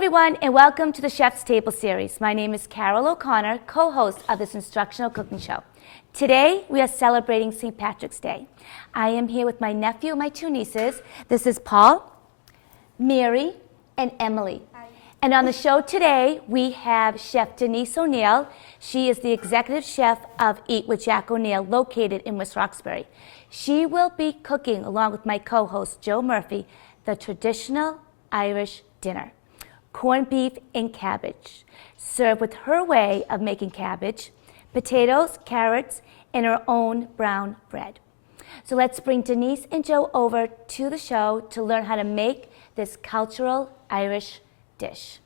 everyone, and welcome to the Chef's Table series. My name is Carol O'Connor, co-host of this instructional cooking show. Today, we are celebrating St. Patrick's Day. I am here with my nephew and my two nieces. This is Paul, Mary, and Emily. Hi. And on the show today, we have Chef Denise O'Neill. She is the executive chef of Eat with Jack O'Neill, located in West Roxbury. She will be cooking, along with my co-host, Joe Murphy, the traditional Irish dinner. Corned beef and cabbage, served with her way of making cabbage, potatoes, carrots, and her own brown bread. So let's bring Denise and Joe over to the show to learn how to make this cultural Irish dish.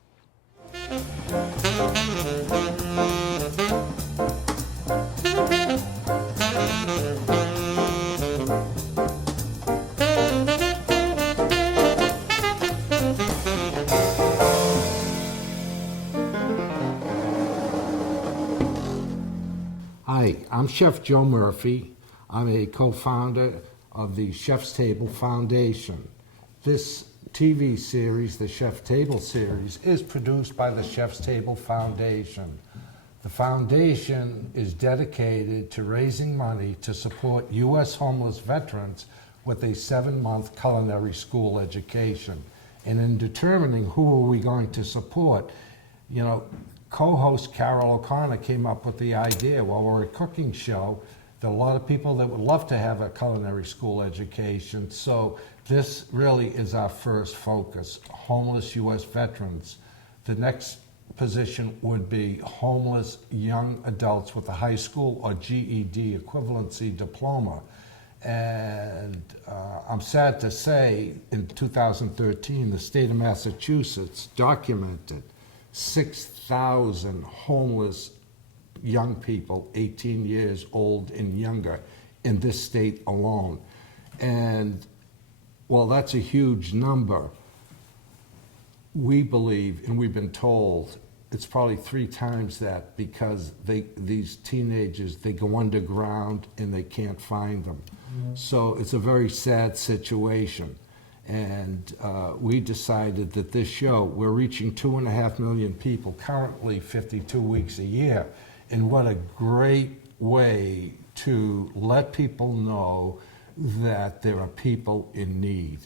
Hi, I'm Chef Joe Murphy. I'm a co-founder of the Chef's Table Foundation. This TV series, the Chef's Table series, is produced by the Chef's Table Foundation. The foundation is dedicated to raising money to support U.S. homeless veterans with a 7-month culinary school education. And in determining who are we going to support, co-host Carol O'Connor came up with the idea, well, we're a cooking show, there are a lot of people that would love to have a culinary school education, so this really is our first focus, homeless U.S. veterans. The next position would be homeless young adults with a high school or GED equivalency diploma. And I'm sad to say, in 2013, the state of Massachusetts documented 6,000 homeless young people, 18 years old and younger, in this state alone. And while that's a huge number, we believe, and we've been told, it's probably 3 times that, because these teenagers, they go underground and they can't find them. Mm-hmm. So it's a very sad situation. And we decided that this show, we're reaching 2.5 million people, currently 52 weeks a year. And what a great way to let people know that there are people in need.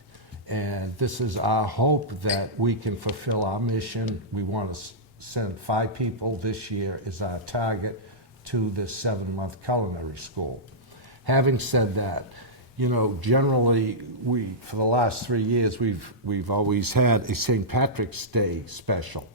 And this is our hope that we can fulfill our mission. We want to send 5 people this year as our target to this 7-month culinary school. Having said that, generally, for the last 3 years, we've always had a St. Patrick's Day special.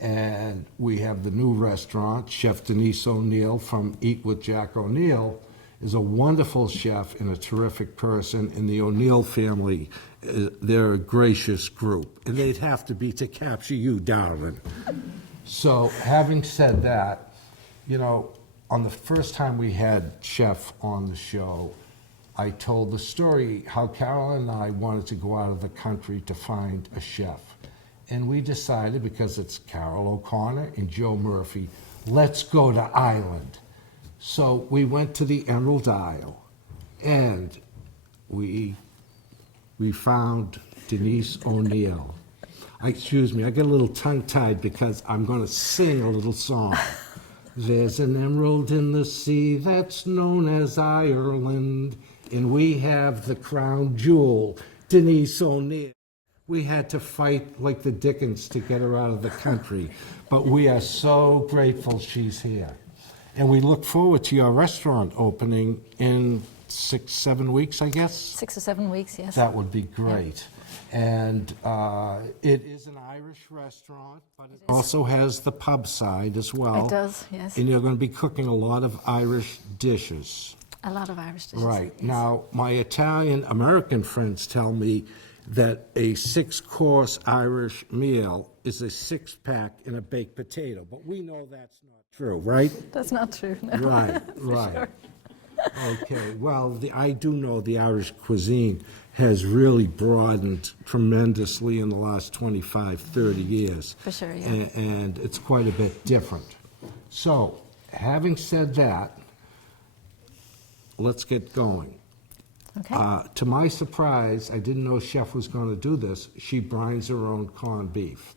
And we have the new restaurant, Chef Denise O'Neill from Eat with Jack O'Neill, is a wonderful chef and a terrific person. And the O'Neill family, they're a gracious group. And they'd have to be to capture you, darling. So having said that, on the first time we had Chef on the show, I told the story how Carol and I wanted to go out of the country to find a chef. And we decided, because it's Carol O'Connor and Joe Murphy, let's go to Ireland. So we went to the Emerald Isle, and we found Denise O'Neill. Excuse me, I get a little tongue-tied because I'm going to sing a little song. There's an emerald in the sea that's known as Ireland, and we have the crown jewel, Denise O'Neill. We had to fight like the Dickens to get her out of the country, but we are so grateful she's here. And we look forward to your restaurant opening in 6-7 weeks, I guess? 6 or 7 weeks, yes. That would be great. Yeah. And it is an Irish restaurant, but it also has the pub side as well. It does, yes. And you're going to be cooking a lot of Irish dishes. A lot of Irish dishes. Right. Yes. Now, my Italian-American friends tell me that a 6-course Irish meal is a 6-pack and a baked potato, but we know that's not true, right? That's not true, no. Right, right. Sure. Okay, well, I do know the Irish cuisine has really broadened tremendously in the last 25, 30 years. For sure, yeah. And it's quite a bit different. So, having said that, let's get going. Okay. To my surprise, I didn't know Chef was going to do this. She brines her own corned beef.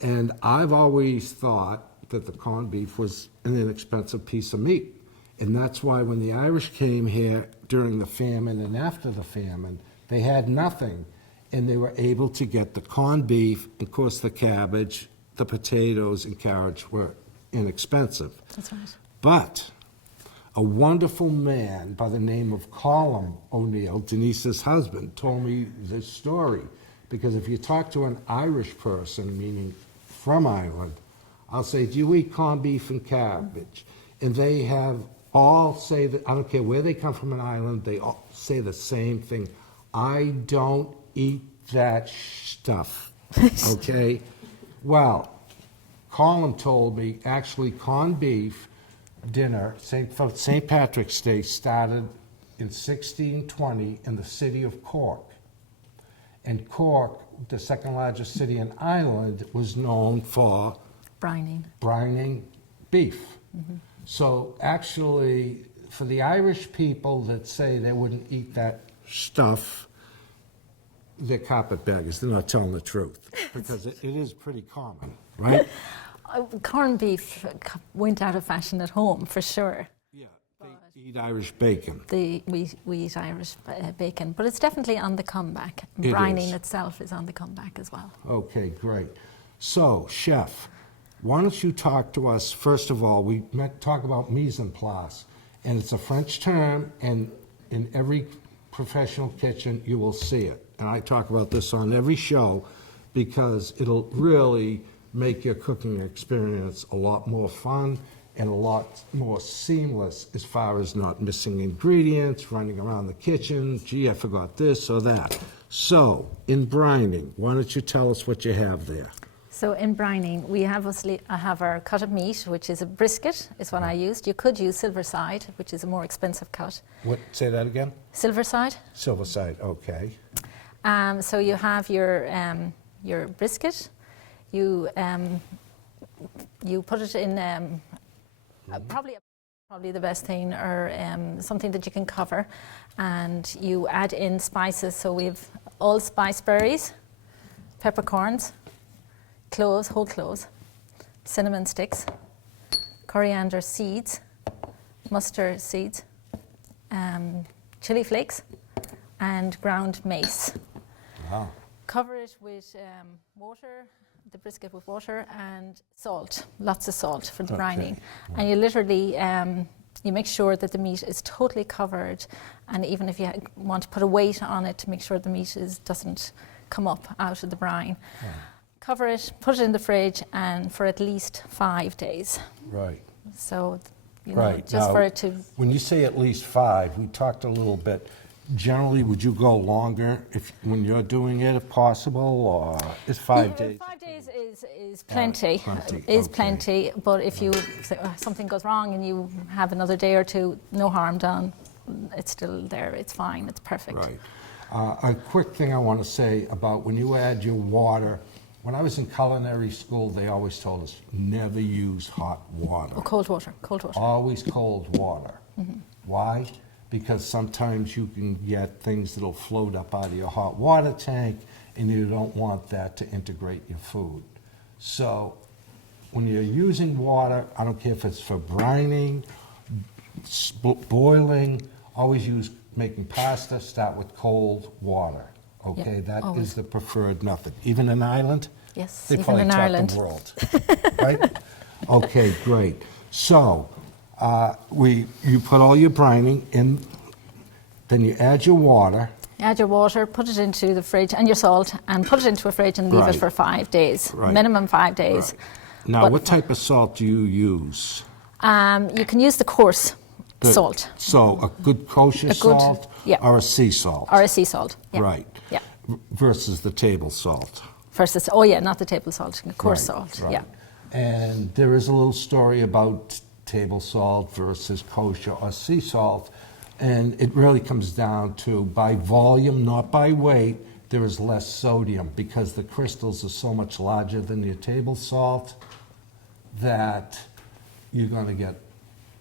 And I've always thought that the corned beef was an inexpensive piece of meat. And that's why when the Irish came here during the famine and after the famine, they had nothing. And they were able to get the corned beef, of course the cabbage, the potatoes and carrots were inexpensive. That's right. But a wonderful man by the name of Colm O'Neill, Denise's husband, told me this story. Because if you talk to an Irish person, meaning from Ireland, I'll say, do you eat corned beef and cabbage? And they have all say that, I don't care where they come from in Ireland, they all say the same thing. I don't eat that stuff, okay? Well, Colin told me, actually, corned beef dinner, for St. Patrick's Day, started in 1620 in the city of Cork. And Cork, the second largest city in Ireland, was known for brining beef. Mm-hmm. So actually, for the Irish people that say they wouldn't eat that stuff, they're carpetbaggers. They're not telling the truth, because it is pretty common, right? Corned beef went out of fashion at home, for sure. Yeah, they eat Irish bacon. We eat Irish bacon, but it's definitely on the comeback. Brining itself is on the comeback as well. Okay, great. So, chef, why don't you talk to us, first of all, we talk about mise en place, and it's a French term, and in every professional kitchen you will see it. And I talk about this on every show because it'll really make your cooking experience a lot more fun and a lot more seamless as far as not missing ingredients, running around the kitchen, gee, I forgot this or that. So, in brining, why don't you tell us what you have there? So in brining, we have our cut of meat, which is a brisket, is what I used. You could use silverside, which is a more expensive cut. What? Say that again? Silverside. Silverside, okay. So you have your brisket. You put it in probably the best thing, or something that you can cover, and you add in spices. So we have allspice berries, peppercorns, cloves, whole cloves, cinnamon sticks, coriander seeds, mustard seeds, chili flakes, and ground mace. Wow. Cover it with water, the brisket with water and salt, lots of salt for the brining. And you literally, you make sure that the meat is totally covered, and even if you want to put a weight on it to make sure the meat doesn't come up out of the brine. Yeah. Cover it, put it in the fridge, and for at least 5 days. Right. So, just now, for it to... When you say at least 5, we talked a little bit. Generally, would you go longer when you're doing it, if possible, or is 5 days? 5 days is plenty. Plenty. But if something goes wrong and you have another day or two, no harm done. It's still there. It's fine. It's perfect. Right. A quick thing I want to say about when you add your water. When I was in culinary school, they always told us never use hot water. Oh, cold water. Always cold water. Mm-hmm. Why? Because sometimes you can get things that'll float up out of your hot water tank, and you don't want that to integrate your food. So when you're using water, I don't care if it's for brining, boiling, always use making pasta, start with cold water. Okay, yep, that always. is the preferred method. Even in Ireland? Yes, they even probably in taught Ireland. The world, right? Okay, great. So you put all your brining in, then you add your water. Add your water, put it into the fridge, and your salt, and put it into a fridge and leave it for 5 days, minimum 5 days. Right. Now, what type of salt do you use? You can use the coarse salt. So a good kosher salt, or a sea salt? Or a sea salt, yeah. Right. Yeah. Versus the table salt. Not the table salt, the coarse salt, right. yeah. And there is a little story about table salt versus kosher or sea salt, and it really comes down to, by volume, not by weight, there is less sodium, because the crystals are so much larger than your table salt that you're going to get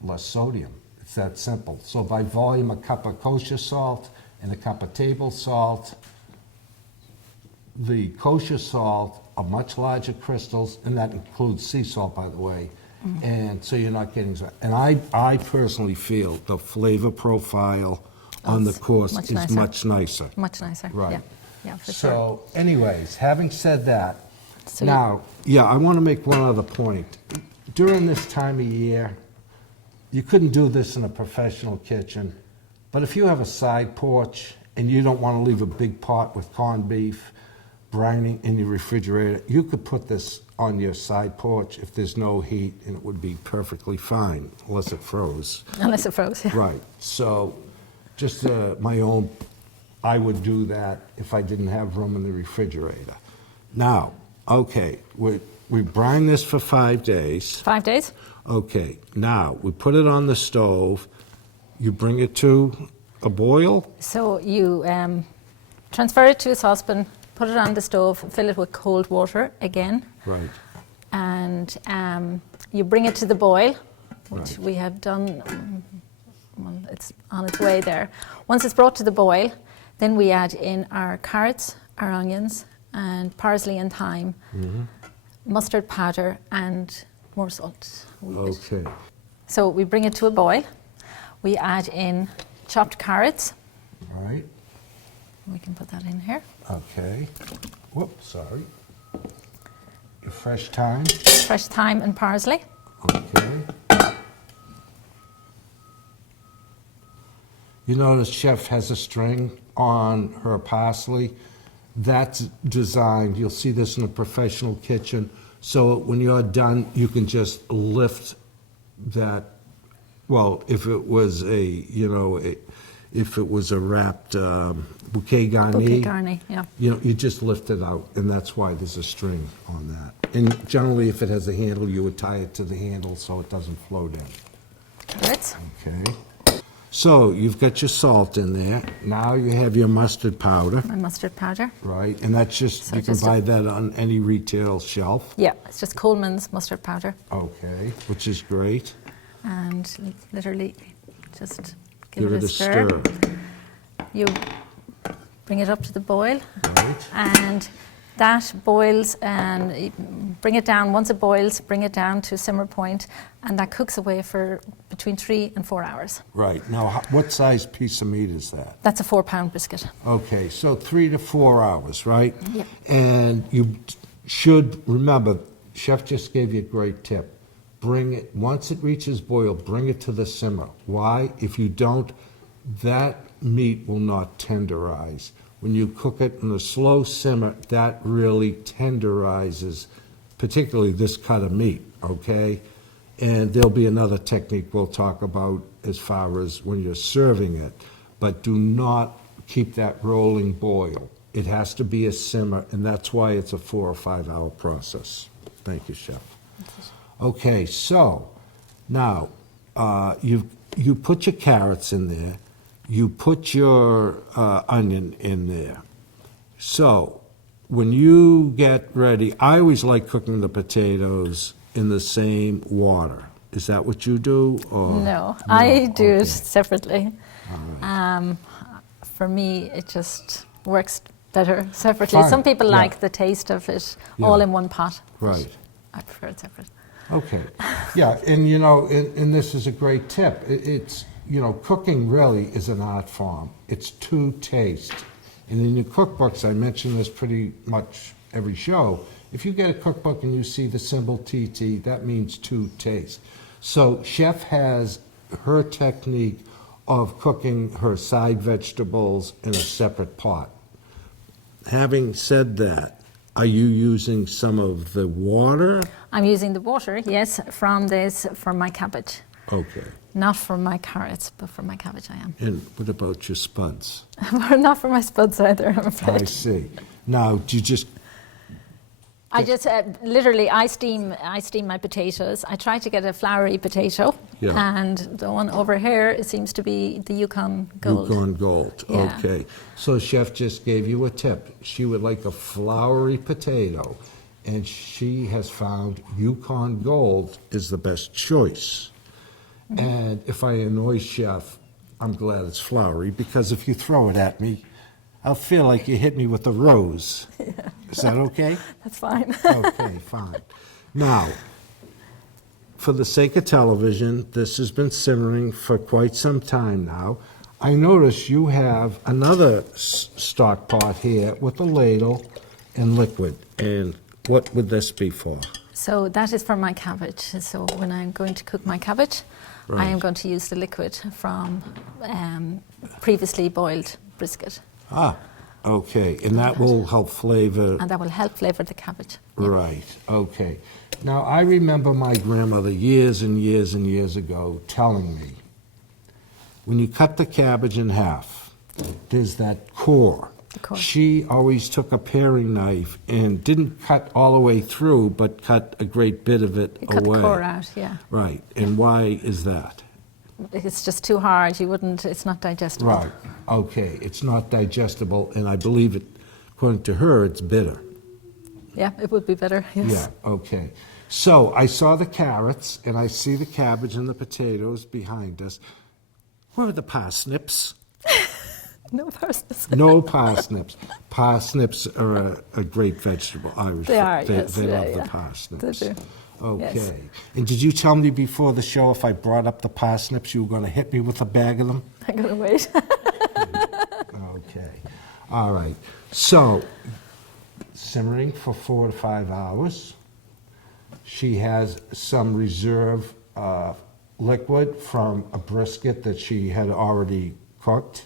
less sodium. It's that simple. So by volume, a cup of kosher salt and a cup of table salt, the kosher salt are much larger crystals, and that includes sea salt, by the way. And so you're not getting, and I personally feel the flavor profile on the course much is nicer. much nicer. Much nicer. Right. Yeah, yeah, for sure. So anyways, having said that, So now, I want to make one other point. During this time of year, you couldn't do this in a professional kitchen, but if you have a side porch and you don't want to leave a big pot with corned beef brining in your refrigerator, you could put this on your side porch if there's no heat, and it would be perfectly fine, unless it froze. Unless it froze, yeah. Right. So just my own, I would do that if I didn't have room in the refrigerator. Now, okay, we brine this for 5 days. 5 days? Okay, now we put it on the stove. You bring it to a boil. So you transfer it to a saucepan, put it on the stove, fill it with cold water again. Right. And you bring it to the boil, which Right. we have done. Well, it's on its way there. Once it's brought to the boil, then we add in our carrots, our onions, and parsley and thyme, mustard powder, and more salt. Okay. So we bring it to a boil. We add in chopped carrots. All right. We can put that in here. Okay. Whoops, sorry. Your fresh thyme. Fresh thyme and parsley. Okay. You notice Chef has a string on her parsley. That's designed, you'll see this in a professional kitchen, so when you're done, you can just lift that, well, if it was if it was a wrapped bouquet garni, Bouquet garni, yeah. you just lift it out, and that's why there's a string on that. And generally, if it has a handle, you would tie it to the handle so it doesn't float in. Carrots. Okay. So you've got your salt in there. Now you have your mustard powder, My mustard powder. right? And that's just, So you can just buy that on any retail shelf. Yeah, it's just Coleman's mustard powder. Okay, which is great. And literally just Give it a stir. You bring it up to the boil, Right. and that boils, and bring it down. Once it boils, bring it down to simmer point, and that cooks away for between 3 and 4 hours. Right. Now, what size piece of meat is that? That's a 4-pound brisket. Okay, so 3 to 4 hours, right? Yeah. And you should remember, Chef just gave you a great tip. Bring it, once it reaches boil, bring it to the simmer. Why? If you don't, that meat will not tenderize. When you cook it in a slow simmer, that really tenderizes, particularly this cut of meat, okay? And there'll be another technique we'll talk about as far as when you're serving it. But do not keep that rolling boil. It has to be a simmer, and that's why it's a 4 or 5 hour process. Thank you, Chef. Okay, so now you put your carrots in there. You put your onion in there. So when you get ready, I always like cooking the potatoes in the same water. Is that what you do? Or? No, I do Okay. it separately. All right. For me, it just works better separately. Fine, Some people yeah. like the taste of it all Yeah. in one pot. but Right. I prefer it separate. Okay. Yeah, and this is a great tip. It's, cooking really is an art form. It's to taste. And in your cookbooks, I mention this pretty much every show. If you get a cookbook and you see the symbol TT, that means to taste. So Chef has her technique of cooking her side vegetables in a separate pot. Having said that, are you using some of the water? I'm using the water, yes, from my cabbage. Okay. Not for my carrots, but for my cabbage I am. And what about your spuds? Not for my spuds either, I'm I afraid. see. Now, do you just, I just literally I steam my potatoes. I try to get a floury potato, Yeah. and the one over here it seems to be the Yukon Gold. Yukon Gold? Yeah. Okay. So Chef just gave you a tip. She would like a floury potato, and she has found Yukon Gold is the best choice. Mm-hmm. And if I annoy Chef, I'm glad it's floury, because if you throw it at me, I'll feel like you hit me with a rose. Is that okay? That's fine. Okay, fine. Now, for the sake of television, this has been simmering for quite some time now. I notice you have another stock pot here with a ladle and liquid. And what would this be for? So that is for my cabbage. So when I'm going to cook my cabbage, I am going to use the liquid from previously boiled brisket. Ah, okay. And that will help flavor. And that will help flavour the cabbage. Right, okay. Now, I remember my grandmother years and years and years ago telling me, when you cut the cabbage in half, there's that core. The core. She always took a paring knife and didn't cut all the way through, but cut a great bit of it You away. cut the core out, yeah. Right, and why is that? It's just too hard. It's not digestible. Right, okay, it's not digestible, and I believe it, according to her, it's bitter. Yeah, it would be better, yes. Yeah, okay. So I saw the carrots, and I see the cabbage and the potatoes behind us. Where are the parsnips? No parsnips. No parsnips. Parsnips are a great vegetable. Irish. They are, yes. They Yeah, love yeah. the parsnips. They do. Okay. Yes. And did you tell me before the show if I brought up the parsnips, you were going to hit me with a bag of them? I'm going to wait. Okay. All right. So, simmering for 4 to 5 hours. She has some reserve liquid from a brisket that she had already cooked.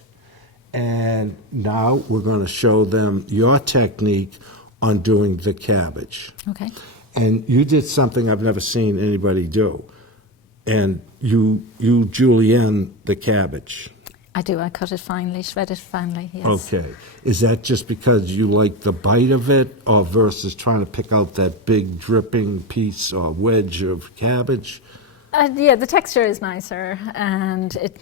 And now we're going to show them your technique on doing the cabbage. Okay. And you did something I've never seen anybody do. And you julienne the cabbage. I do. I cut it finely, shred it finely, yes. Okay. Is that just because you like the bite of it, or versus trying to pick out that big dripping piece or wedge of cabbage? Yeah, the texture is nicer, and it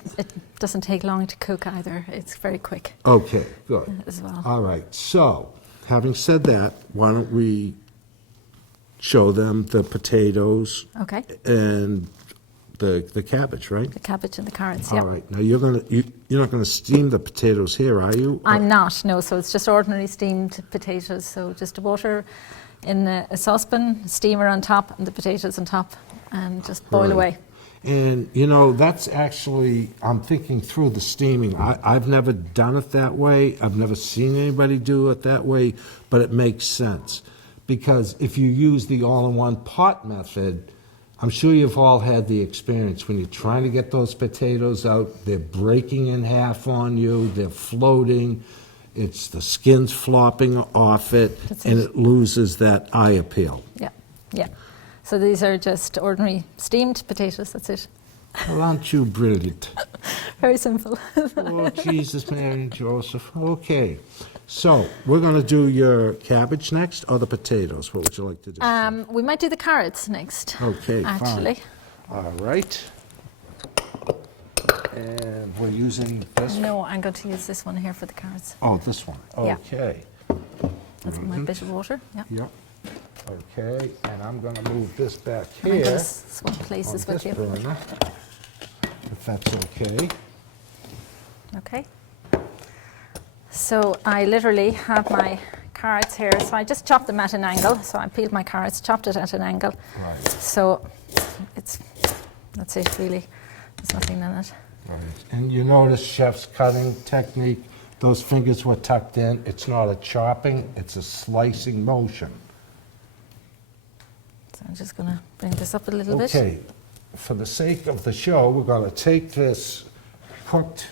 doesn't take long to cook either. It's very quick Okay, good. as well. All right. So, having said that, why don't we show them the potatoes Okay. and the cabbage, right? The cabbage and the carrots, All yeah. right. Now you're not going to steam the potatoes here, are you? I'm not, no. So it's just ordinary steamed potatoes. So just water in a saucepan, steamer on top, and the potatoes on top, and just boil Right. away. And, that's actually, I'm thinking through the steaming. I've never done it that way. I've never seen anybody do it that way, but it makes sense. Because if you use the all-in-one pot method, I'm sure you've all had the experience when you're trying to get those potatoes out, they're breaking in half on you, they're floating, it's the skin's flopping off it, That's and it. it loses that eye appeal. Yeah, yeah. So these are just ordinary steamed potatoes, that's it. Well, aren't you brilliant? Very simple. Oh, Jesus, Mary, and Joseph. Okay. So, we're going to do your cabbage next, or the potatoes? What would you like to do? We might do the carrots next. Okay, actually. fine. All right. And we're using this one? No, I'm going to use this one here for the carrots. Oh, this one. Yeah. Okay. That's my bit of water. Yeah. Yep. Okay, and I'm going to move this back And I'm here going to swap places on with this you. burner, if that's okay. Okay. So I literally have my carrots here. So I just chopped them at an angle. So I peeled my carrots, chopped it at an angle. Right. So that's it really. There's nothing in it. Right. And you notice chef's cutting technique, those fingers were tucked in. It's not a chopping, it's a slicing motion. So I'm just going to bring this up a little bit. Okay, for the sake of the show, we're going to take this cooked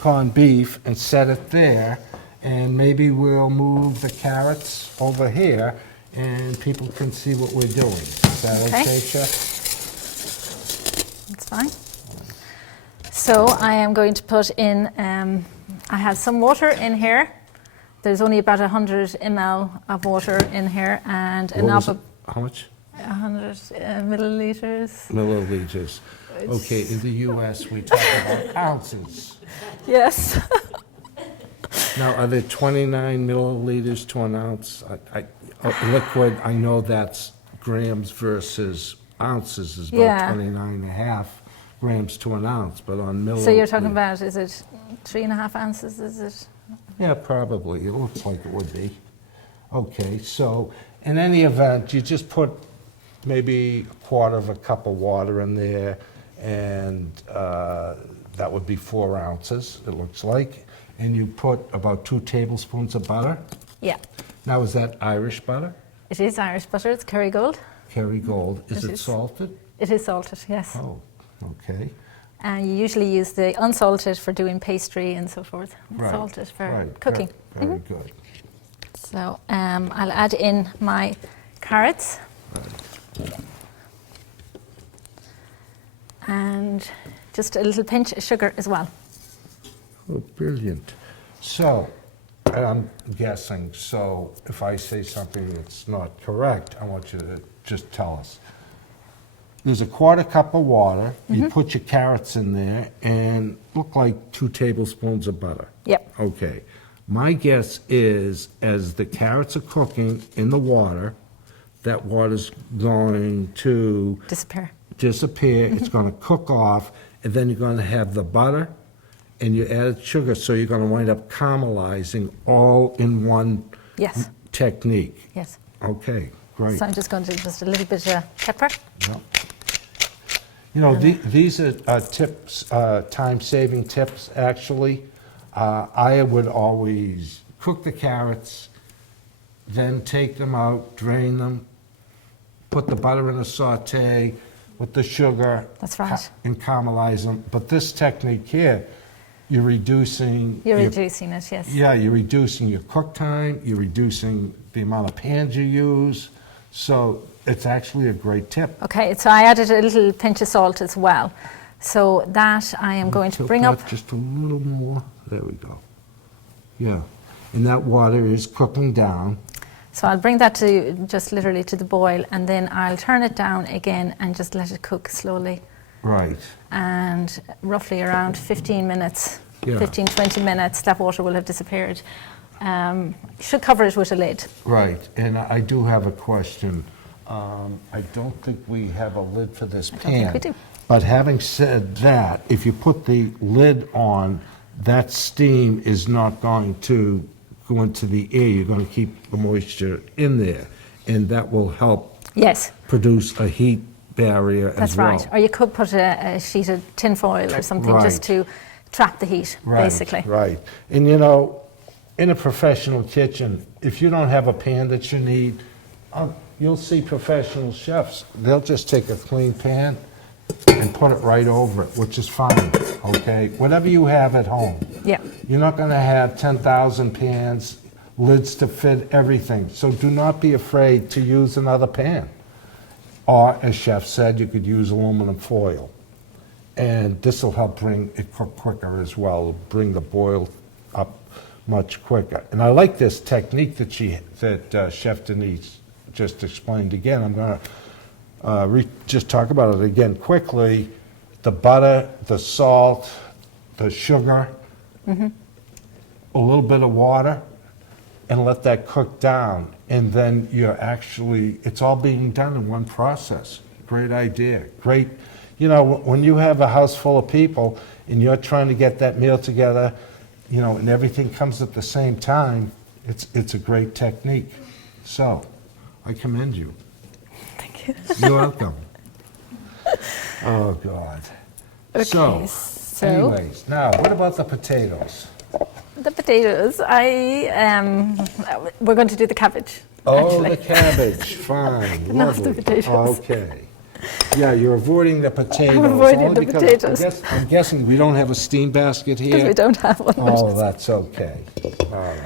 corned beef and set it there, and maybe we'll move the carrots over here and people can see what we're doing. Is that Okay. okay, Chef? That's fine. So I am going to put in, I have some water in here. There's only about 100 ml of water in here, and a What knob was of it? How much? 100 milliliters. Milliliters. Okay, in the U.S. we talk about ounces. Yes. Now, are there 29 milliliters to an ounce? Liquid, I know that's grams versus ounces is about Yeah. 29 and a half. grams to an ounce, but on milliliters. So you're talking about, is it 3.5 ounces, is it? Yeah, probably. It looks like it would be. Okay, so in any event, you just put maybe a quarter of a cup of water in there, and that would be 4 ounces, it looks like. And you put about 2 tablespoons of butter. Yeah. Now, is that Irish butter? It is Irish butter, it's Kerrygold. Kerrygold. Is It it is. salted? It is salted, yes. Oh, okay. And you usually use the unsalted for doing pastry and so forth. Right, Salted for right. cooking. Very good. So I'll add in my carrots. And just a little pinch of sugar as well. Oh, brilliant. So, and I'm guessing, so if I say something that's not correct, I want you to just tell us. There's a quarter cup of water, you put your carrots in there, and look like 2 tablespoons of butter. Yep. Okay. My guess is, as the carrots are cooking in the water, that water's going to Disappear. disappear, it's going to cook off, and then you're going to have the butter, and you added sugar, so you're going to wind up caramelizing all in one Yes. technique. Yes. Okay, great. So I'm just going to do just a little bit of pepper. Yeah. You know, these are tips, time-saving tips, actually. I would always cook the carrots, then take them out, drain them, put the butter in a saute with the sugar. That's right. And caramelize them. But this technique here, you're reducing... You're your- reducing it, yes. Yeah, you're reducing your cook time, you're reducing the amount of pans you use, so it's actually a great tip. Okay, so I added a little pinch of salt as well. So that I am going to Tilt bring that up. just a little more. There we go. Yeah, and that water is cooking down. So I'll bring that to just literally to the boil, and then I'll turn it down again and just let it cook slowly. Right. And roughly around 15 minutes, Yeah. 15, 20 minutes, that water will have disappeared. Should cover it with a lid. Right, and I do have a question. I don't think we have a lid for this pan. think we do. But having said that, if you put the lid on, that steam is not going to go into the air. You're going to keep the moisture in there, and that will help Yes, produce a heat barrier that's as well. right. Or you could put a sheet of tin foil or something Right. just to trap the heat, Right, basically. Right. And you know, in a professional kitchen, if you don't have a pan that you need, you'll see professional chefs. They'll just take a clean pan and put it right over it, which is fine, okay? Whatever you have at home. Yeah. You're not going to have 10,000 pans, lids to fit everything. So do not be afraid to use another pan. Or, as Chef said, you could use aluminum foil. And this will help bring it cook quicker as well, bring the boil up much quicker. And I like this technique that Chef Denise just explained again. I'm going to just talk about it again quickly. The butter, the salt, the sugar, a little bit of water, and let that cook down. And then it's all being done in one process. Great idea. Great. You know, when you have a house full of people and you're trying to get that meal together, you know, and everything comes at the same time, it's a great technique. So, I commend you. Thank you. You're welcome. Oh, God. Okay, So, so anyways, now, what about the potatoes? the potatoes, we're going to do the cabbage. Oh, actually. the cabbage, fine, Not the lovely. potatoes. Okay. Yeah, you're avoiding the potatoes. I'm avoiding only the because potatoes. I'm guessing we don't have a steam basket Because we here. don't have one. Oh, that's okay. All right.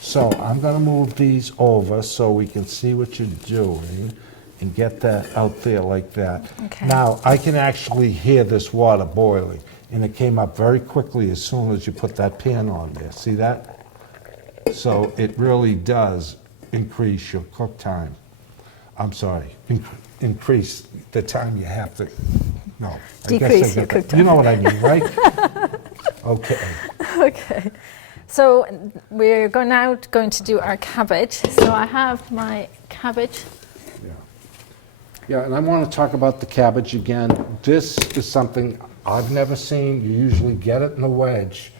So I'm going to move these over so we can see what you're doing and get that out there like that. Okay. Now, I can actually hear this water boiling, and it came up very quickly as soon as you put that pan on there. See that? So it really does increase your cook time. I'm sorry, increase the time you have to, no. I guess Decrease I your got cook that. You know what I mean, right? Okay. Okay. So we're now going to do our cabbage. So I have my cabbage, Yeah. Yeah, and I want to talk about the cabbage again. This is something I've never seen. You usually get it in a wedge.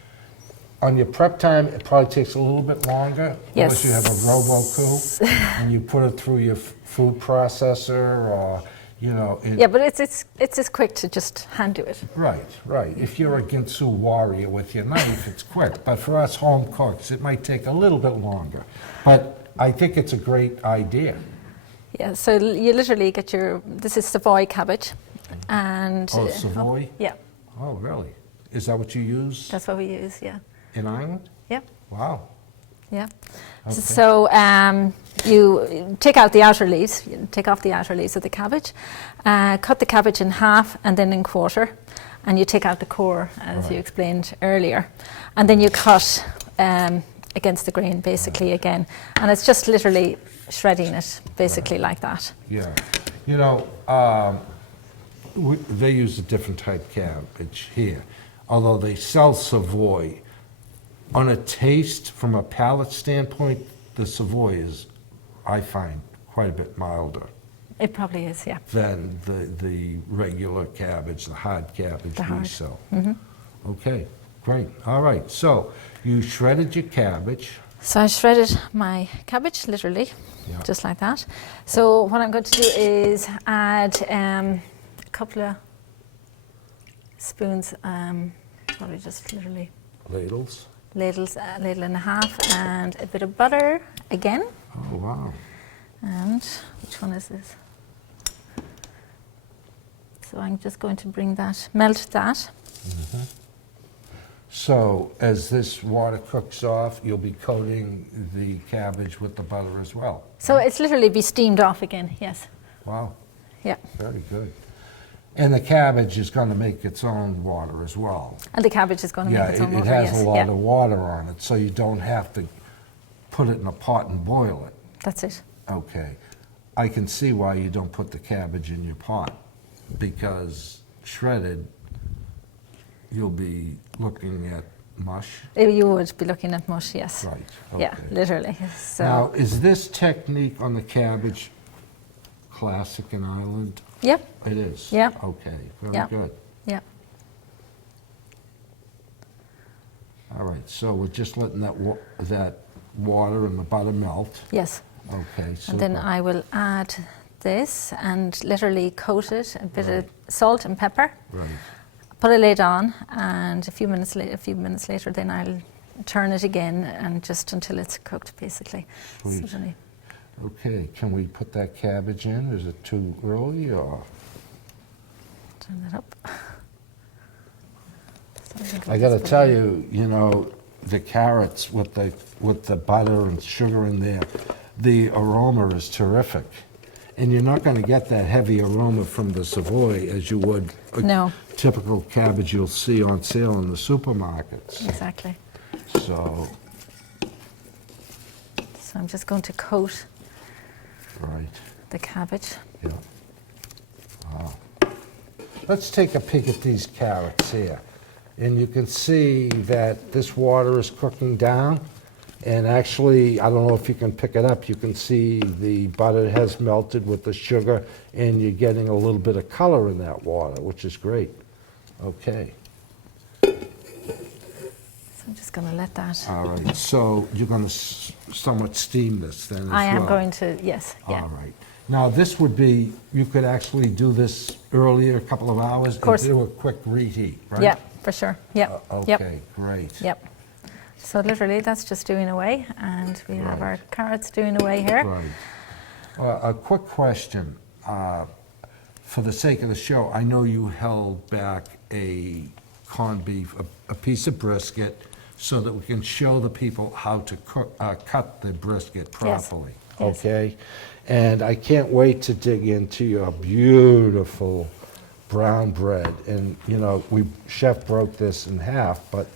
On your prep time, it probably takes a little bit longer. Yes. Unless you have a robo-coup and you put it through your food processor or, you know. Yeah, but it's as quick to just hand do it. Right, right. If you're a Ginsu warrior with your knife, it's quick. But for us home cooks, it might take a little bit longer. But I think it's a great idea. Yeah, so you literally get this is Savoy cabbage. And Oh, Savoy? yeah, Oh, really? Is that what you use that's what we use, yeah. in Ireland? Yeah, Wow. yeah. Okay. So you take out the outer leaves, you take off the outer leaves of the cabbage, cut the cabbage in half and then in quarter, and you take out the core, as you explained earlier. And then you cut against the grain, basically, again. And it's just literally shredding it, basically, like that. Yeah. You know, they use a different type cabbage here, although they sell Savoy. On a taste, from a palate standpoint, the Savoy is, I find, quite a bit milder It probably is, yeah. than the regular cabbage, the hard cabbage we hard. sell. Okay, great. All right, so you shredded your cabbage. So I shredded my cabbage, literally, Yeah. just like that. So what I'm going to do is add a couple of spoons, probably just literally Ladles. a ladle and a half, and a bit of butter again. Oh, wow. And which one is this? So I'm just going to melt that. So as this water cooks off, you'll be coating the cabbage with the butter as well. So it's literally be steamed off again, yes. Wow, Yeah. very good. And the cabbage is going to make its own water as well. And the cabbage is going to Yeah, make its own it water, has yes. a lot Yeah. of water on it, so you don't have to put it in a pot and boil it. That's it. Okay. I can see why you don't put the cabbage in your pot, because shredded, you'll be looking at mush. You would be looking at mush, yes. Right, Yeah, okay. literally. So Now, is this technique on the cabbage classic in Ireland? Yep. It is? Yeah. Okay, very Yeah. good. Yeah. All right, so we're just letting that water and the butter melt. Yes. Okay, And then super. I will add this and literally coat it, a bit of salt and pepper. Right. Put a lid on, and a few minutes later, then I'll turn it again, and just until it's cooked, basically. Please. So then Okay, can we put that cabbage in? Is it too early, or? turn that up. So think I I'll got to just put tell it in. you, you know, the carrots with the butter and sugar in there, the aroma is terrific. And you're not going to get that heavy aroma from the Savoy as you would a No. typical cabbage you'll see on sale in the supermarkets. Exactly. So, So I'm just going to coat right, the cabbage. yeah. Wow. Let's take a peek at these carrots here. And you can see that this water is cooking down. And actually, I don't know if you can pick it up, you can see the butter has melted with the sugar, and you're getting a little bit of color in that water, which is great. Okay. So I'm just going to let that. All right, so you're going to somewhat steam this then as well? I am going to, yes, yeah. All right. Now, this would be, you could actually do this earlier, a couple of hours? Of course. And do a quick reheat, right? Yeah, for sure. Yep. Yep. Okay, great. Yep. So literally that's just stewing away, and we have Right. our carrots stewing away here. Right. A quick question. For the sake of the show, I know you held back a corned beef, a piece of brisket, so that we can show the people how to cut the brisket properly. Yes. Okay? And I can't wait to dig into your beautiful brown bread. And, you know, Chef broke this in half, but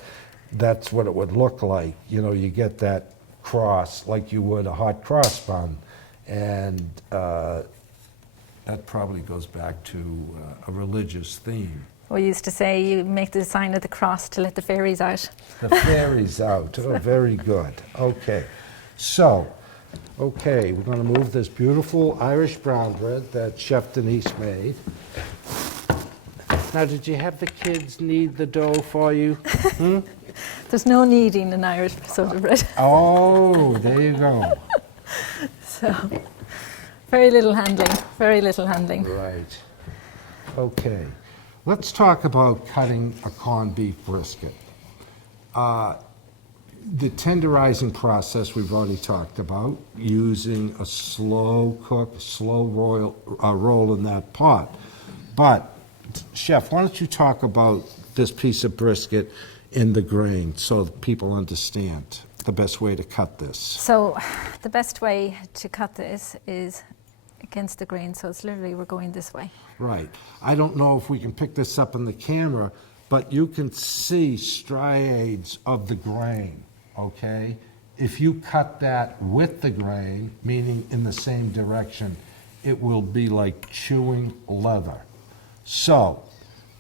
that's what it would look like. You know, you get that cross like you would a hot cross bun. And that probably goes back to a religious theme. We used to say you make the sign of the cross to let the fairies out. The fairies out. Oh, very good. Okay. So Okay, we're going to move this beautiful Irish brown bread that Chef Denise made. Now, did you have the kids knead the dough for you? Hmm? There's no kneading in Irish soda bread. Oh, there you go. So, very little handling, very little handling. Right. Okay. Let's talk about cutting a corned beef brisket. The tenderizing process we've already talked about, using a slow cook, slow roll in that pot. But, Chef, why don't you talk about this piece of brisket in the grain so that people understand the best way to cut this? So, the best way to cut this is against the grain, so it's literally we're going this way. Right. I don't know if we can pick this up in the camera, but you can see striations of the grain, okay? If you cut that with the grain, meaning in the same direction, it will be like chewing leather. So,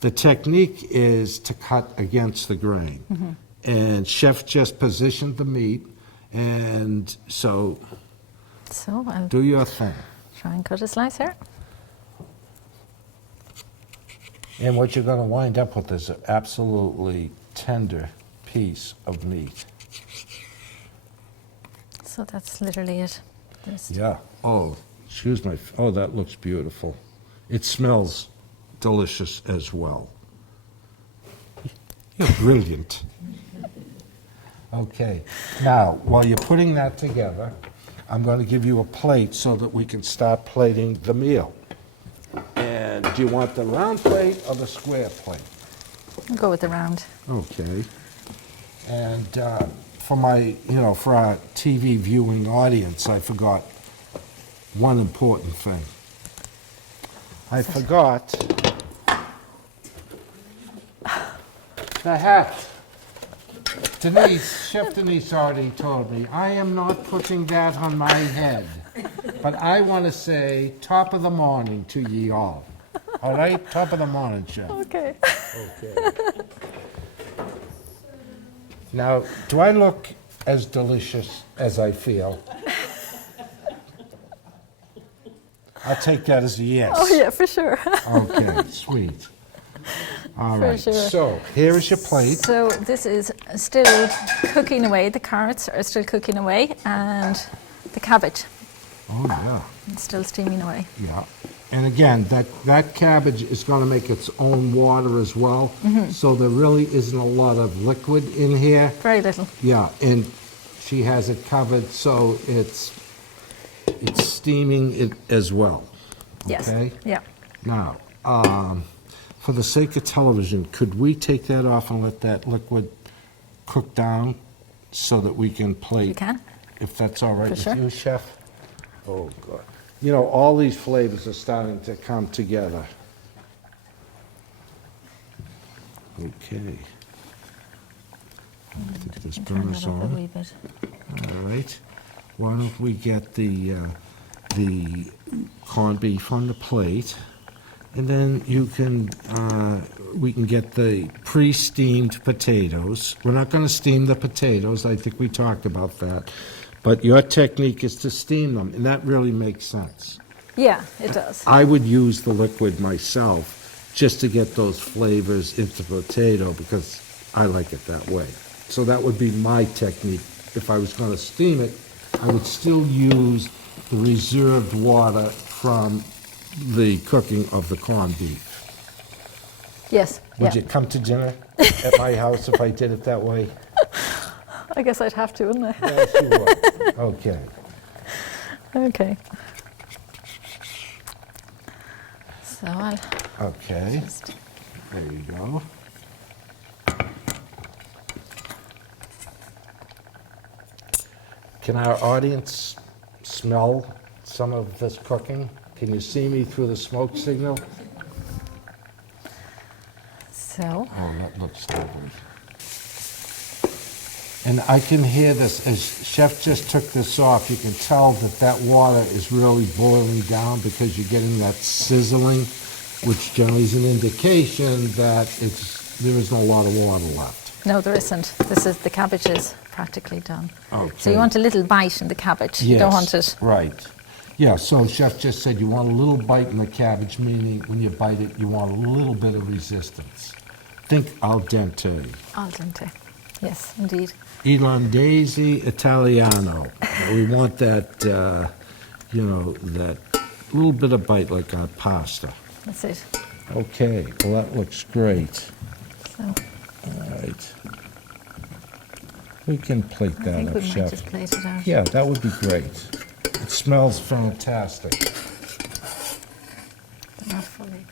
the technique is to cut against the grain. Mm-hmm. And Chef just positioned the meat, and so I'll do your thing. try and cut a slice here. And what you're going to wind up with is an absolutely tender piece of meat. So that's literally it. Yeah. Oh, excuse me. Oh, that looks beautiful. It smells delicious as well. You're brilliant. Okay. Now, while you're putting that together, I'm going to give you a plate so that we can start plating the meal. And do you want the round plate or the square plate? I'll go with the round. Okay. And for our TV viewing audience, I forgot one important thing. I forgot the hat. Chef Denise already told me, I am not putting that on my head. But I want to say top of the morning to ye all. All right? Top of the morning, Chef. Okay. Okay. Now, do I look as delicious as I feel? I'll take that as a yes. Oh yeah, for sure. Okay, sweet. All For right, sure. so here is your plate. So this is still cooking away. The carrots are still cooking away, and the cabbage Oh, yeah, is still steaming away. yeah. And again, that cabbage is going to make its own water as well, so there really isn't a lot of liquid in here. Very little. Yeah, and she has it covered so it's steaming it as well. Yes. Okay? Yeah. Now, for the sake of television, could we take that off and let that liquid cook down so that we can plate? You can. If that's all right For with sure. you, Chef? Oh, God. You know, all these flavors are starting to come together. Okay. I think this Turn burner's that up a on. wee bit. All right. Why don't we get the corned beef on the plate, and then we can get the pre-steamed potatoes. We're not going to steam the potatoes. I think we talked about that. But your technique is to steam them, and that really makes sense. Yeah, it does. I would use the liquid myself just to get those flavors into the potato because I like it that way. So that would be my technique. If I was going to steam it, I would still use the reserved water from the cooking of the corned beef. Yes. Would yeah. you come to dinner at my house if I did it that way? I guess I'd have to, wouldn't I? Yes, you would. Okay. Okay. So I'll Okay. just... There you go. Can our audience smell some of this cooking? Can you see me through the smoke signal? So, Oh, that looks lovely. And I can hear this, as Chef just took this off, you can tell that that water is really boiling down because you're getting that sizzling, which generally is an indication that there isn't a lot of water left. No, there isn't. The cabbage is practically done. Okay. So you want a little bite in the cabbage. You don't want it. Right. Yeah, so Chef just said you want a little bite in the cabbage, meaning when you bite it, you want a little bit of resistance. Think al dente. Al dente. Yes, indeed. Irlandese Italiano. We want that, that little bit of bite like our pasta. That's it. Okay, well that looks great. So All right. We can plate I that think up, we might Chef. just plate it out. Yeah, that would be great. It smells fantastic. But not fully.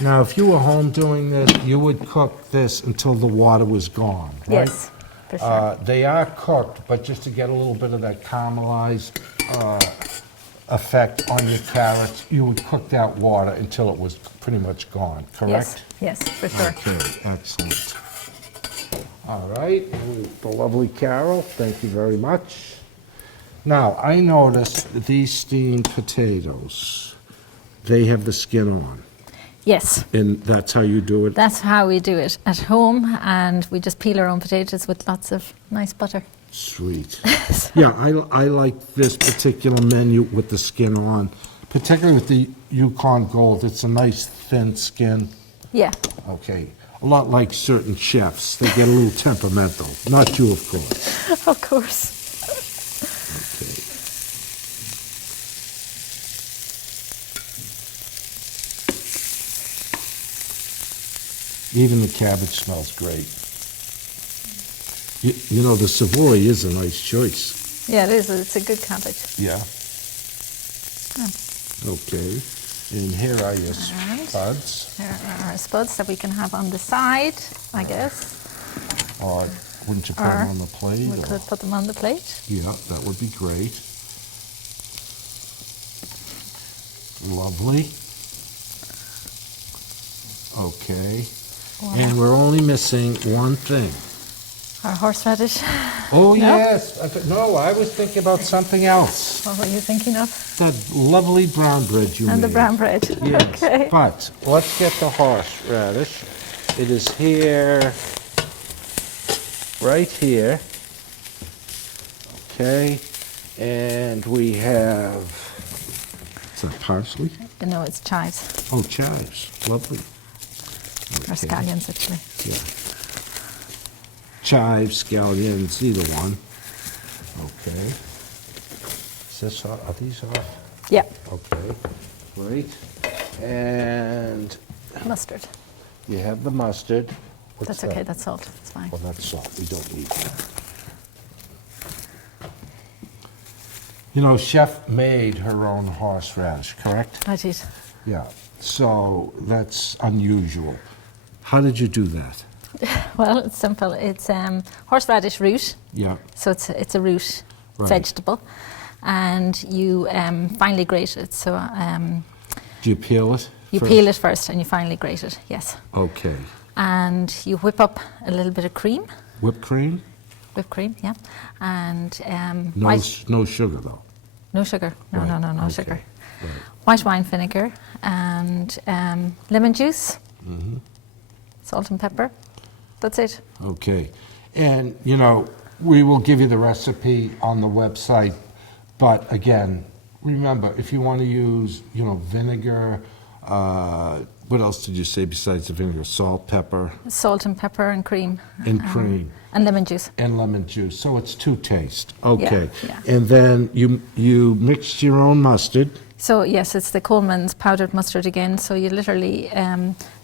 Now, if you were home doing this, you would cook this until the water was gone, right? Yes, for sure. They are cooked, but just to get a little bit of that caramelized effect on your carrots, you would cook that water until it was pretty much gone, correct? Yes, for sure. Okay, excellent. All right, and the lovely Carol, thank you very much. Now, I noticed that these steamed potatoes, they have the skin on, Yes, and that's how you do it? that's how we do it at home, and we just peel our own potatoes with lots of nice butter. Sweet. Yeah, I like this particular menu with the skin on, particularly with the Yukon Gold. It's a nice thin skin. Yeah, Okay, a lot like certain chefs. They get a little temperamental. Not you, of course. of course. Okay. Even the cabbage smells great. You know, the Savoy is a nice choice. Yeah, it is. It's a good cabbage. Yeah. Oh. Okay. And here are your And spuds. There are our spuds that we can have on the side, I guess. Or wouldn't you put Or them on the plate? We or- could put them on the plate. Yeah, that would be great. Lovely. Okay. Wow. And we're only missing one thing. Our horseradish. Oh, No? yes. No, I was thinking about something else. What were you thinking of? That lovely brown bread you And made. the brown bread. Yes. Okay. But let's get the horseradish. It is here, right here. Okay. And we have, is that parsley? No, it's chives. Oh, chives. Lovely. Or scallions, actually. Yeah. Chives, scallions, either one. Okay. Is this off? Are these off? Yeah, Okay. Great. And mustard. you have the mustard. What's That's that? okay, that's salt. It's fine. Well, that's salt. We don't need that. You know, Chef made her own horseradish, correct? I did. Yeah. So that's unusual. How did you do that? Well, it's simple. It's horseradish root. Yeah. So it's a root Right. vegetable. And you finely grate it. So Do you peel it? you first? peel it first and you finely grate it, yes. Okay. And you whip up a little bit of cream, Whipped cream? whipped cream, yeah. And No, white, no sugar, though. no sugar, no, Right, no okay, sugar. right. White wine vinegar and lemon juice, Mm-hmm. salt and pepper. That's it. Okay. And, you know, we will give you the recipe on the website. But again, remember, if you want to use, you know, vinegar, what else did you say besides the vinegar? Salt, pepper, Salt and pepper and cream. and cream, And lemon juice. and lemon juice. So it's to taste. Okay. yeah. And then you mixed your own mustard. So yes, it's the Coleman's powdered mustard again. So you literally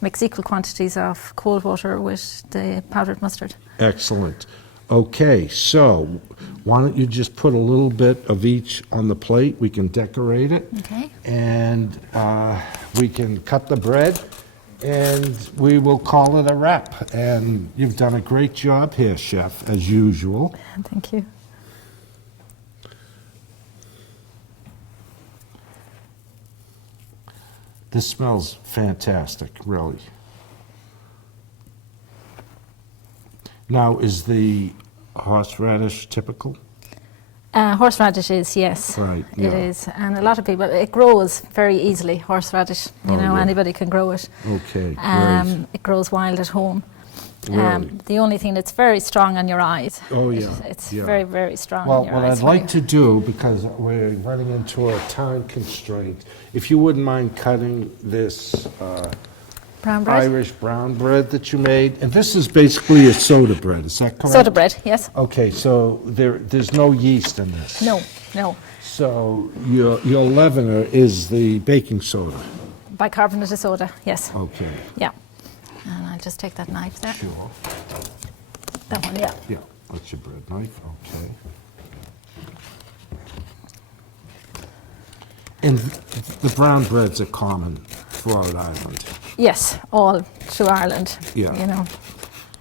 mix equal quantities of cold water with the powdered mustard. Excellent. Okay, so why don't you just put a little bit of each on the plate? We can decorate it. Okay. And we can cut the bread, and we will call it a wrap. And you've done a great job here, Chef, as usual. Thank you. This smells fantastic, really. Now, is the horseradish typical? Horseradish is, yes. Right, It yeah. is. And a lot of people, it grows very easily, horseradish. You know, yeah. anybody can grow it. Okay, great. It grows wild at home. Really? The only thing that's very strong on your eyes. Oh, yeah. It's yeah. very, very strong Well, on your what eyes. I'd like to do, because we're running into a time constraint, if you wouldn't mind cutting this Brown bread? Irish brown bread that you made, and this is basically a soda bread, is that correct? Soda bread, yes. Okay, so there's no yeast in this. No, no. So your leavener is the baking soda. Bicarbonate of soda, yes. Okay, Yeah. And I'll just take that knife there. sure. That one, yeah. Yeah, that's your bread knife, okay. And the brown breads are common throughout Ireland. Yes, all through Ireland. Yeah. You know.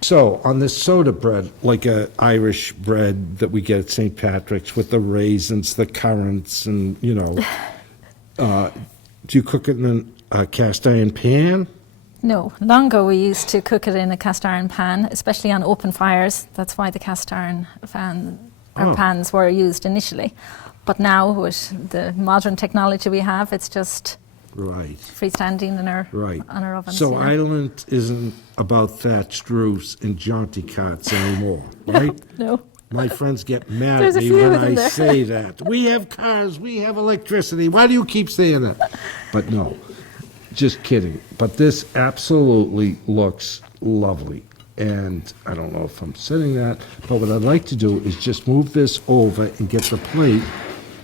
So on this soda bread, like a Irish bread that we get at St. Patrick's with the raisins, the currants, and do you cook it in a cast iron pan? No, long ago we used to cook it in a cast iron pan, especially on open fires. That's why the cast iron pans were used initially. But now with the modern technology we have, it's just Right. freestanding on our ovens. So you know. Ireland isn't about thatched roofs and jaunty carts anymore, right? No. My friends get mad There's at a me few when of them I there. say that. We have cars, we have electricity. Why do you keep saying that? But no, just kidding. But this absolutely looks lovely. And I don't know if I'm sitting that, but what I'd like to do is just move this over and get the plate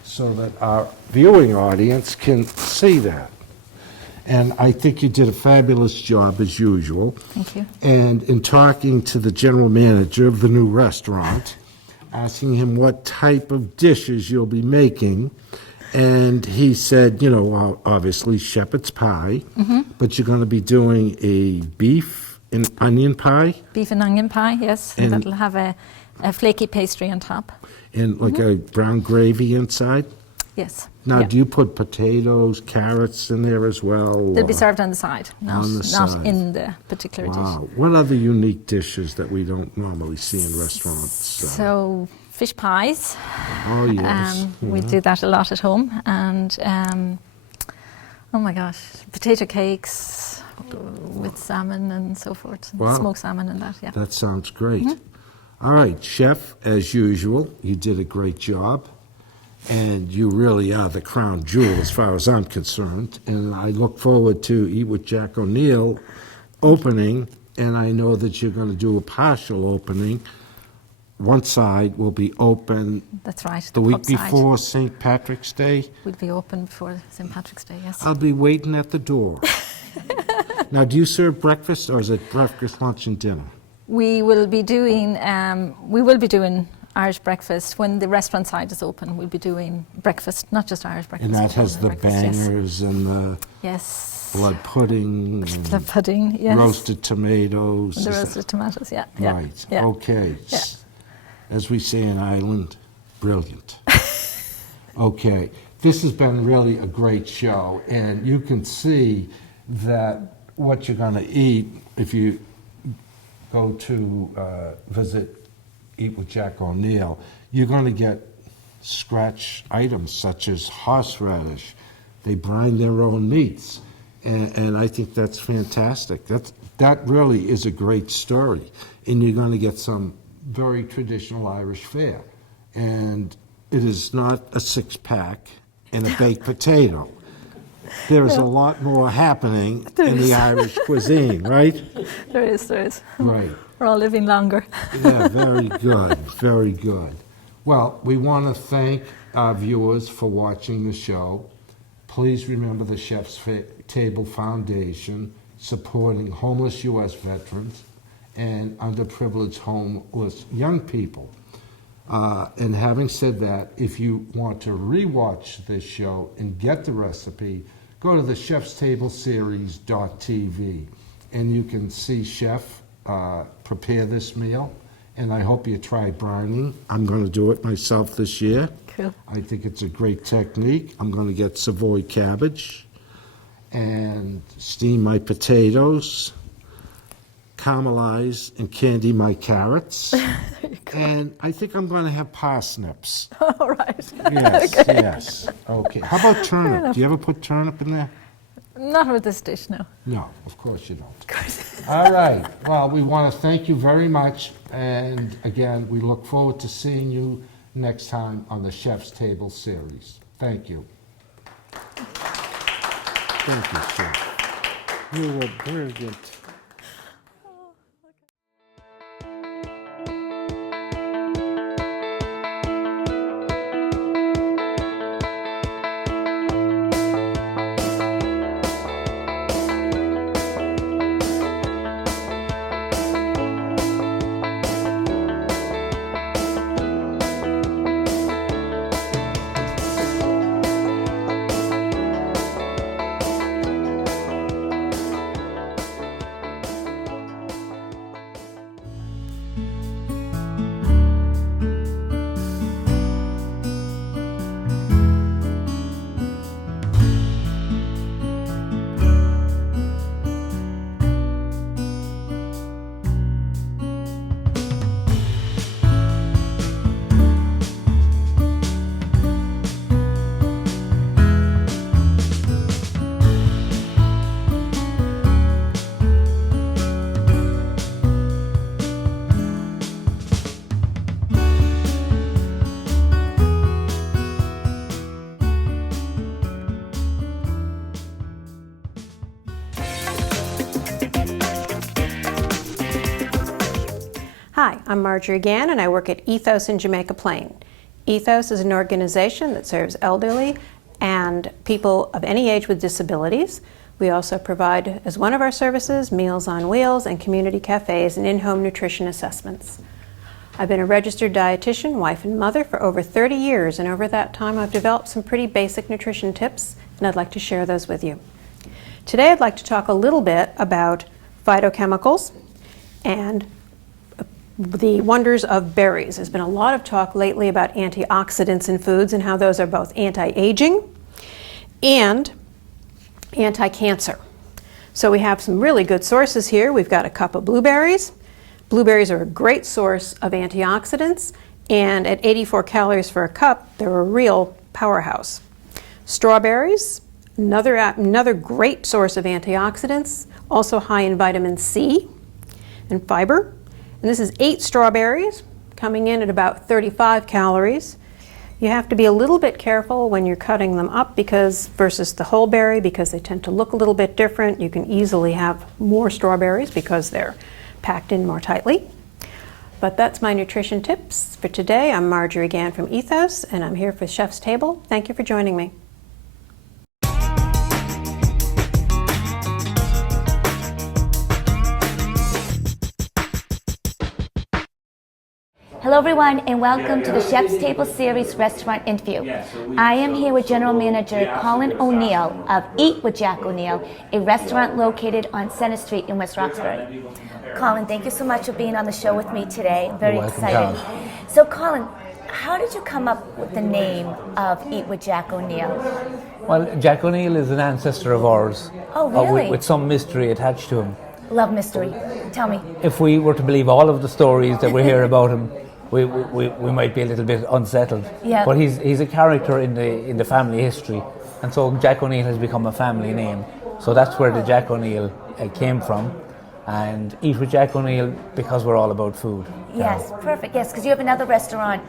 so that our viewing audience can see that. And I think you did a fabulous job as usual. Thank you. And in talking to the general manager of the new restaurant, asking him what type of dishes you'll be making, and he said, obviously shepherd's pie, but you're going to be doing a beef and onion pie Beef and onion pie, yes. And- that'll have a flaky pastry on top. and like a brown gravy inside. Yes. Now, yeah. do you put potatoes, carrots in there as well? They'll be or- served on the side, not On the side. in the particular dish. Wow. What other unique dishes that we don't normally see in restaurants? So fish pies, Oh, yes. we do that a lot at home, and oh my gosh, potato cakes with salmon and so forth, and Wow. smoked salmon and that. Yeah. That sounds great. All right, Chef, as usual, you did a great job. And you really are the crown jewel as far as I'm concerned. And I look forward to Eat with Jack O'Neill opening. And I know that you're going to do a partial opening. One side will be open That's right. the week pub side before St. Patrick's Day. will be open before St. Patrick's Day. Yes. I'll be waiting at the door. Now, do you serve breakfast or is it breakfast, lunch, and dinner? We will be doing Irish breakfast when the restaurant side is open. We'll be doing breakfast, not just Irish breakfast. And that but has all the breakfast, yes. bangers and the Yes. blood pudding The and pudding. Yes. roasted tomatoes. The Is that- roasted tomatoes. Yeah. Yeah. Right, Yeah. okay. Yeah. As we say in Ireland, brilliant. Okay, this has been really a great show, and you can see that what you're going to eat if you go to visit Eat with Jack O'Neill, you're going to get scratch items such as horseradish. They brine their own meats, and I think that's fantastic. That really is a great story, and you're going to get some very traditional Irish fare. And it is not a six-pack and a baked potato. There's a lot more happening in the Irish cuisine, right? There is. Right. We're all living longer. Yeah, very good, very good. Well, we want to thank our viewers for watching the show. Please remember the Chef's Table Foundation supporting homeless U.S. veterans and underprivileged homeless young people. And having said that, if you want to rewatch this show and get the recipe, go to the chefstableseries.tv and you can see Chef prepare this meal. And I hope you try brining. I'm going to do it myself this year. Cool. I think it's a great technique. I'm going to get Savoy cabbage and steam my potatoes, caramelize and candy my carrots. And I think I'm going to have parsnips. All right. Yes, Okay. yes. Okay. How about turnip? Do you ever put turnip in there? Not with this dish, no. No, of course you don't. All right. Well, we want to thank you very much. And again, we look forward to seeing you next time on the Chef's Table series. Thank you. Thank you, Chef. You were brilliant. Hi, I'm Margery Gann and I work at Ethos in Jamaica Plain. Ethos is an organization that serves elderly and people of any age with disabilities. We also provide, as one of our services, Meals on Wheels and community cafes and in-home nutrition assessments. I've been a registered dietitian, wife and mother for over 30 years, and over that time I've developed some pretty basic nutrition tips, and I'd like to share those with you. Today I'd like to talk a little bit about phytochemicals and the wonders of berries. There's been a lot of talk lately about antioxidants in foods and how those are both anti-aging and anti-cancer. So we have some really good sources here. We've got a cup of blueberries. Blueberries are a great source of antioxidants, and at 84 calories for a cup, they're a real powerhouse. Strawberries, another great source of antioxidants, also high in vitamin C and fiber. And this is 8 strawberries, coming in at about 35 calories. You have to be a little bit careful when you're cutting them up versus the whole berry, because they tend to look a little bit different. You can easily have more strawberries because they're packed in more tightly. But that's my nutrition tips for today. I'm Margery Gann from Ethos, and I'm here for Chef's Table. Thank you for joining me. Hello everyone and welcome to the Chef's Table Series restaurant interview. I am here with General Manager Colm O'Neill of Eat with Jack O'Neill, a restaurant located on Center Street in West Roxbury. Colm, thank you so much for being on the show with me today. I'm very excited. So Colm, how did you come up with the name of Eat with Jack O'Neill? Well, Jack O'Neill is an ancestor of ours. Oh, really? With some mystery attached to him. Love mystery. Tell me. If we were to believe all of the stories that we hear about him, we might be a little bit unsettled. Yeah. But he's a character in the family history, and so Jack O'Neill has become a family name. So that's where the Jack O'Neill came from, and Eat with Jack O'Neill because we're all about food. Yes, perfect. Yes, because you have another restaurant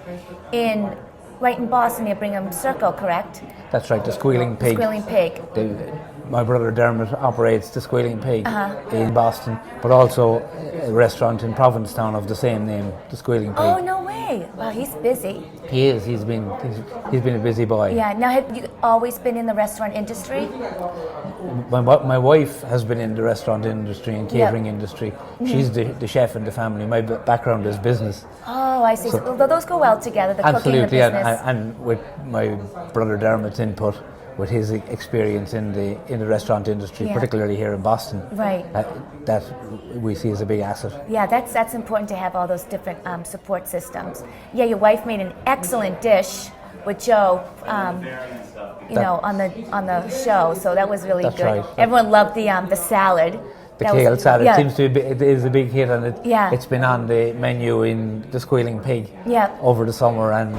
right in Boston near Brigham Circle, correct? That's right, the Squealing Pig. Squealing Pig. My brother Dermot operates the Squealing Pig in Boston, but also a restaurant in Provincetown of the same name, the Squealing Pig. Oh, no way. Wow, he's busy. He is. He's been a busy boy. Yeah. Now, have you always been in the restaurant industry? My wife has been in the restaurant industry and catering industry. Mm-hmm. She's the chef in the family. My background is business. Oh, I see. So those go well together, the cooking and the business. And with my brother Dermot's input, with his experience in the restaurant industry, particularly here in Boston, right? That we see as a big asset. Yeah, that's important to have all those different support systems. Yeah, your wife made an excellent dish with Joe, on the show, so that was really good. Right. Everyone loved the salad. The That kale salad yeah. seems to be, it is a big hit, and Yeah. it's been on the menu in the Squealing Pig Yeah. over the summer and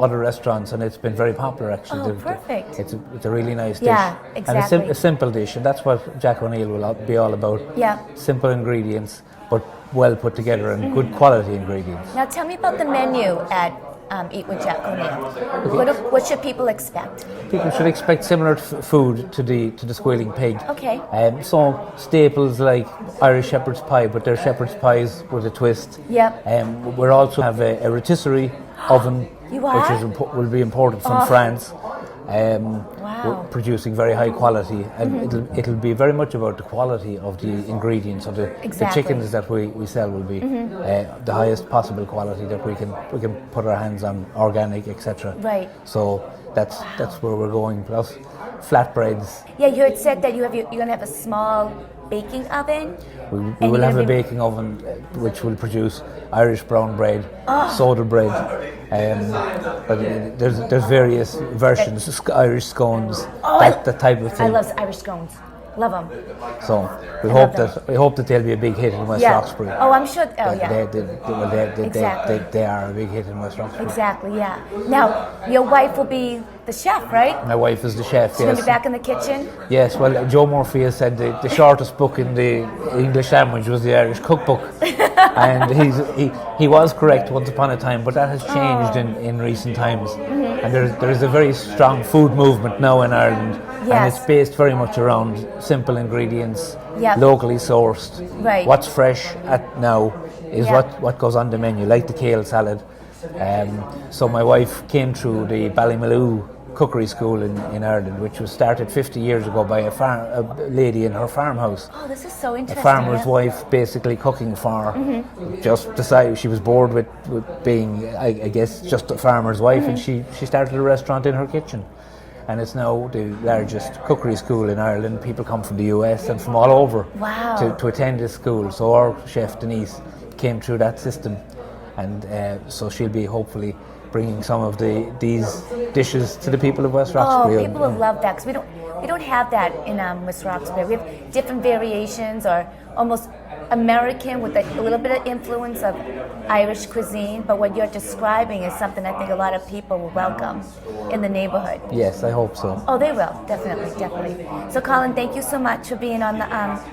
other restaurants, and it's been very popular actually. Oh, perfect. It's a really nice dish. Yeah, And exactly. a simple dish, and that's what Jack O'Neill will be all about. Yeah. Simple ingredients, but well put together and good quality ingredients. Now tell me about the menu at Eat with Jack O'Neill. What should people expect? People should expect similar food to the Squealing Pig. Okay. So staples like Irish shepherd's pie, but they're shepherd's pies with a twist. Yep. We also have a rotisserie oven, You are? which will be imported from France. Wow. We're producing very high quality, and it'll be very much about the quality of the ingredients of the Exactly. chickens that we sell will be the highest possible quality that we can put our hands on, organic, etc. Right. So that's where we're going. Plus flatbreads. Yeah, you had said that you're going to have a small baking oven. We And will you're have a gonna be- baking oven which will produce Irish brown bread, soda bread, but there's various versions, Irish scones, that type of I thing. love Irish scones. Love them. So we love hope that they'll be a big hit in West Yeah. Roxbury. Oh, I'm sure. Oh, yeah. Exactly. They are a big hit in West Roxbury. Exactly, yeah. Now, your wife will be the chef, right? My wife is the chef. She's going to Yes. be back in the kitchen. Yes, well, Joe Murphy has said the shortest book in the English language was the Irish cookbook, and he was correct once upon a time, but that has changed in recent times, and there is a very strong food movement now in Ireland, and Yes. it's based very much around simple ingredients, Yep. locally sourced. Right. What's fresh at now is Yep. what goes on the menu, like the kale salad. So my wife came through the Ballymaloe cookery school in Ireland, which was started 50 years ago by a lady in her farmhouse. Oh, this is so A interesting. farmer's yeah. wife, basically cooking for, just decided she was bored with being, I guess, just a farmer's wife, and she started a restaurant in her kitchen. And it's now the largest cookery school in Ireland. People come from the US and from all over Wow. to attend this school. So our chef Denise came through that system, and so she'll be hopefully bringing some of these dishes to the people of West Oh, Roxbury. people will love that because we don't have that in West Roxbury. We have different variations, or almost American with a little bit of influence of Irish cuisine. But what you're describing is something I think a lot of people will welcome in the neighborhood. Yes, I hope so. Oh, they will, definitely. So, Colin, thank you so much for being on the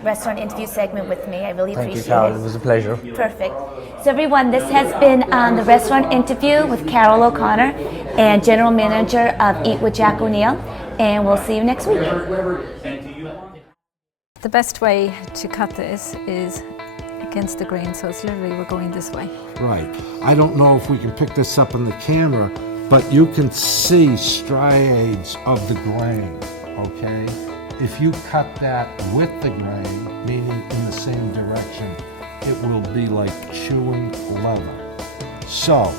restaurant interview segment with me. I really Thank you, appreciate Carol. it. It was a pleasure. Perfect. So everyone, this has been the restaurant interview with Carol O'Connor and General Manager of Eat with Jack O'Neill, and we'll see you next week. The best way to cut this is against the grain, so it's literally we're going this way. Right. I don't know if we can pick this up on the camera, but you can see striations of the grain, okay? If you cut that with the grain, meaning in the same direction, it will be like chewing leather. So,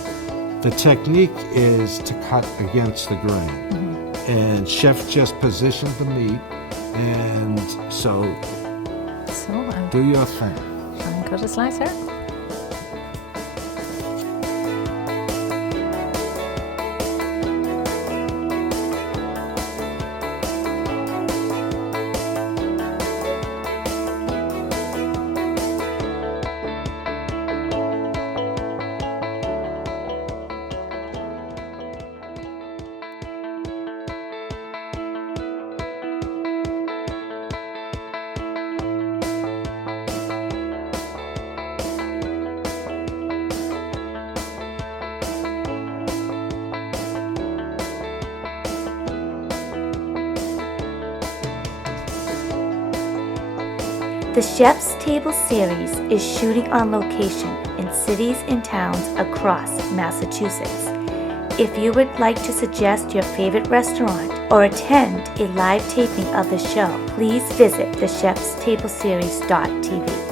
the technique is to cut against the grain. And chef just positioned the meat, and so So I'm do your thing. trying to cut a slice here. The Chef's Table series is shooting on location in cities and towns across Massachusetts. If you would like to suggest your favorite restaurant or attend a live taping of the show, please visit thechefstableseries.tv.